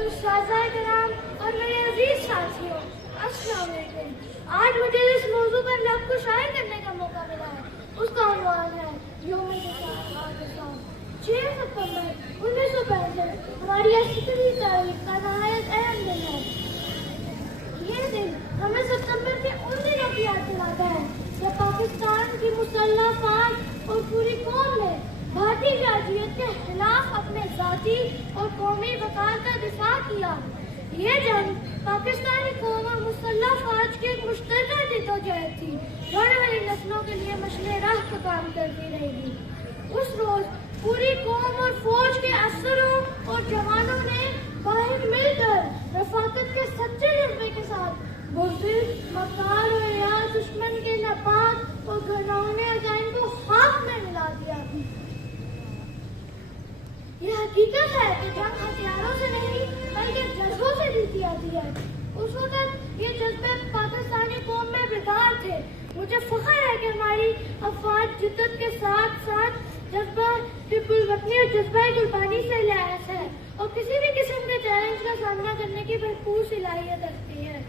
اساتذہ کرام اور میرے عزیز ساتھیوں، السلام علیکم۔ آج مجھے اس موضوع پر لفظ کو شائع کرنے کا موقع ملا ہے۔ اس کا عنوان ہے یوم دفاع۔ 6 ستمبر 1965 ہماری 80ویں تاریخ کا نہایت اہم دن ہے۔ یہ دن ہمیں ستمبر کے ان دنوں کی یاد دلاتا ہے جب پاکستان کی مسلح افواج اور پوری قوم نے بھارتی جارحیت کے خلاف اپنے ذاتی اور قومی وقار کا دفاع کیا۔ یہ جنگ پاکستانی قوم اور مسلح افواج کی ایک مشترکہ جدوجہد تھی جو آنے والی نسلوں کے لیے مشعل راہ کا کام کرتی رہے گی۔ اس روز پوری قوم اور فوج کے افسروں اور جوانوں نے باہر مل کر رفاقت کے سچے جذبے کے ساتھ بزدل، مکار اور عیال دشمن کے ناپاک اور گھناؤنے عزائم کو خاک میں ملا دیا۔ یہ حقیقت ہے کہ جنگ ہتھیاروں سے نہیں بلکہ جذبوں سے جیتی جاتی ہے۔ اس وقت یہ جذبے پاکستانی قوم میں بیدار تھے۔ مجھے فخر ہے کہ ہماری افواج جدت کے ساتھ ساتھ جذبہ حب الوطنی اور جذبہ قربانی سے لیس ہے اور کسی بھی قسم کے چیلنج کا سامنا کرنے کی بھرپور صلاحیت رکھتی ہے۔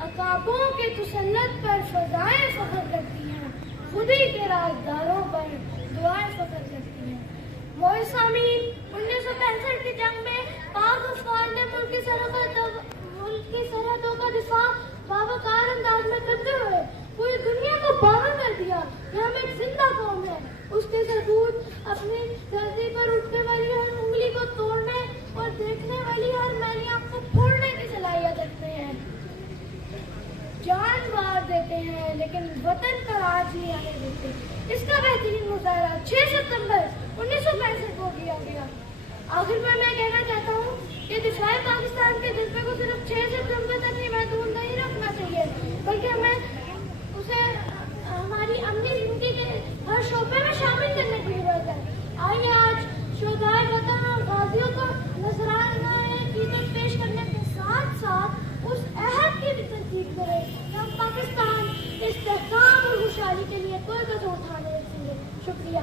عقابوں کے تسلط پر فضائیں فخر کرتی ہیں، خودی کے رازداروں پر دعائیں فخر کرتی ہیں۔ معزز سامعین، 1965 کی جنگ میں پاک افواج نے ملک کی سرحدوں کا دفاع باوقار انداز میں کرتے ہوئے پوری دنیا کو باور کر دیا کہ ہم ایک زندہ قوم ہے۔ اس کے ثبوت اپنی دھرتی پر اٹھنے والی ہر انگلی کو توڑنے اور دیکھنے والی ہر میلی آنکھ کو پھوڑنے کی صلاحیت رکھتے ہیں۔ جان مار دیتے ہیں لیکن وطن پر آج نہیں آنے دیتے۔ اس کا بہترین مظاہرہ 6 ستمبر 1965 کو کیا گیا۔ آخر میں کہنا چاہتا ہوں کہ دفاع پاکستان کے جذبے کو صرف 6 ستمبر تک ہی محدود نہیں رکھنا چاہیے بلکہ ہمیں اسے ہماری عملی زندگی کے ہر شعبے میں شامل کرنے کی ضرورت ہے۔ آئیے آج شہدائے وطن اور غازیوں کو نذرانہ عقیدت پیش کرنے کے ساتھ ساتھ اس عہد کی بھی تصدیق کریں کہ ہم پاکستان کے استحکام اور خوشحالی کے لیے کوئی قدم اٹھانے رکھیں گے۔ شکریہ۔